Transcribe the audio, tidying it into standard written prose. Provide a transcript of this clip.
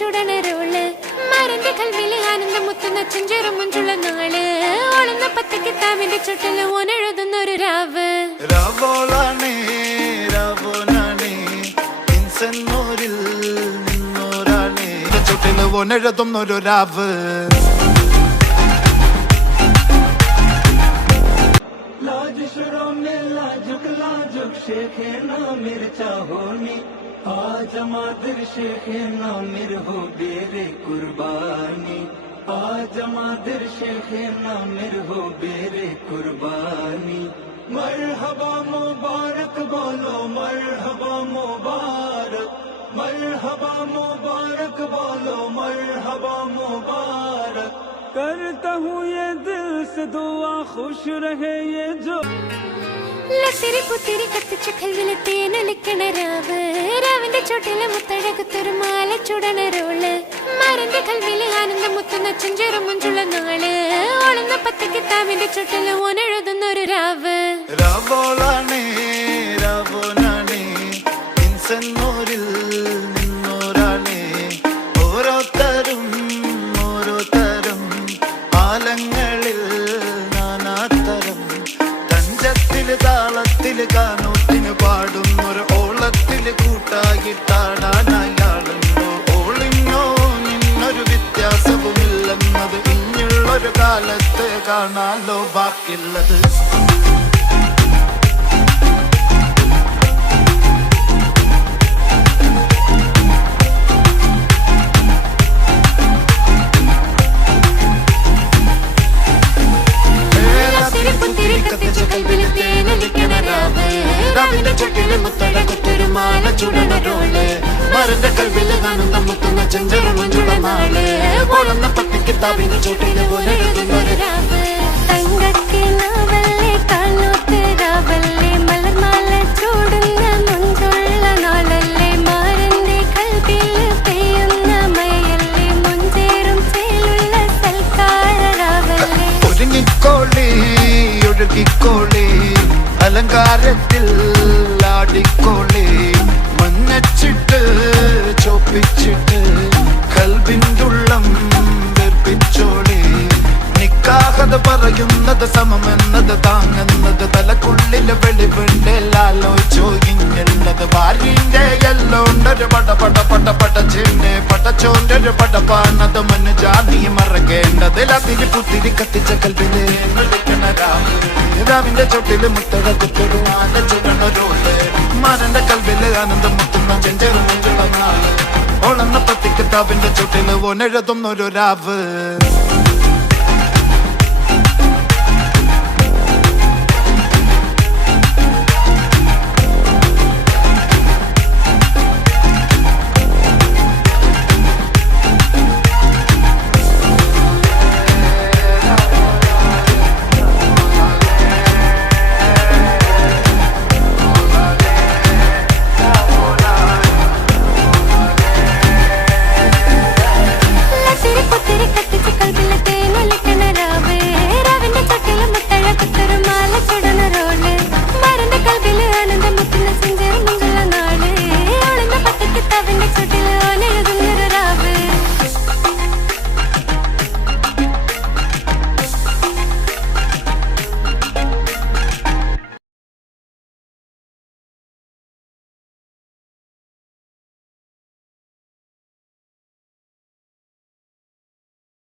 ചുടണരോള് മരന്റെ കൽവിലെ ആനന്ദം മുത്തുന്ന ചെഞ്ചേറും മുഞ്ചുള്ള നാള് ഓളുന്ന പത്ത് കിതാബിന്റെ ചുട്ടില് ഓനെഴുതുന്നൊരു രാവ് രാവോളാണേ രാവോനാണേ ഇൻസന്നൂരിൽ നിന്നോരാണേ ചുട്ടില് ഓനെഴുതുന്നൊരു രാവ് शेखे नामिर चाहोनी आज मादर शेखे नामिर हो बेरे कुर्बानी आज मादर शेखे नामिर हो बेरे कुर्बानी मरहबा मुबारक बोलो मरहबा मुबारक मरहबा मुबारक बोलो मरहबा मुबारक करता हूँ ये दिल से दुआ खुश रहे ये जो ലത്തിരി പുത്തിരി കത്തിച്ച കൽവിലെ തേനൊലിക്കണ രാവ് രാവിന്റെ ചുട്ടിലെ മുത്തഴകത്തൊരു മാല ചുടണരോള് മരന്റെ കൽവിലെ ആനന്ദം മുത്തുന്ന ചെഞ്ചേറും മുഞ്ചുള്ള നാള് ഓളുന്ന പത്ത് കിതാബിന്റെ ചുട്ടില് ഓനെഴുതുന്നൊരു രാവ് രാവോളാണേ രാവോനാണേ ഇൻസന്നൂരിൽ നിന്നോരാണേ ഓരോരുത്തരും ഓരോരുത്തരും ആലങ്ങളിൽ നാനാത്തരം തഞ്ചത്തില് താളത്തില് കാനൂത്തിന് പാടുന്നൊരു ഓളത്തില് കൂട്ടായിട്ടാടാനയാളുണ്ടോ ഓളിഞ്ഞോ നിന്നൊരു വ്യത്യാസവുമില്ലെന്നത് ഇനിയുള്ളൊരു കാലത്ത് കാണാലോ ബാക്കിയുള്ളത് രാവിന്റെ ചുട്ടില് മുത്തഴകത്തൊരു മാല ചുടണരോള് മരന്റെ കൽവില് ആനന്ദം മുത്തുന്ന ചെഞ്ചെറു മഞ്ചുള്ള നാള് ഓളുന്ന പത്ത് കിതാബിന്റെ ചുട്ടില് ഓനെഴുതുന്നൊരു രാവ് തങ്കക്കിനാവല്ലേ കാണൂത്ത് രാവല്ലേ മലർമാല ചൂടുന്ന മുഞ്ചുള്ള നാളല്ലേ മാരന്റെ കൽവില് പെയ്യുന്ന മയല്ലേ മുഞ്ചേറും ചേലുള്ള സൽക്കാര രാവല്ലേ ഒരുങ്ങിക്കോളി ഒഴുകിക്കോളി അലങ്കാരത്തിൽ ആടിക്കോളി മഞ്ഞച്ചിട്ട് ചോപ്പിച്ചിട്ട് കൽബിൻ്റെ ഉള്ളം വെറുപ്പിച്ചോളി നിക്കാഹത് പറയുന്നത് സമമെന്നത് താങ്ങുന്നത് തലക്കുള്ളില് വെളിവുണ്ട് ലാലോചിച്ചോ ഇങ്ങുള്ളത് ഭാര്യന്റെ എല്ലോണ്ടൊരു പടച്ചിന്റെ പടച്ചോന്റെ പടപ്പാണത് മനുജാതി മറക്കേണ്ടത് അതിരി പുത്തിരി കത്തിച്ച കൽവില് വിളിക്കണ രാവ് രാവിന്റെ ചുട്ടില് മുത്തഴകത്തൊരു മാല ചുടണരോള് മരന്റെ കൽവില് ആനന്ദം മുത്തുന്ന ചെഞ്ചെറു മുഞ്ചുള്ള നാള് ഓളന്ന പത്ത് കിതാബിന്റെ ചുട്ടില് ഓനെഴുതുന്നൊരു രാവ്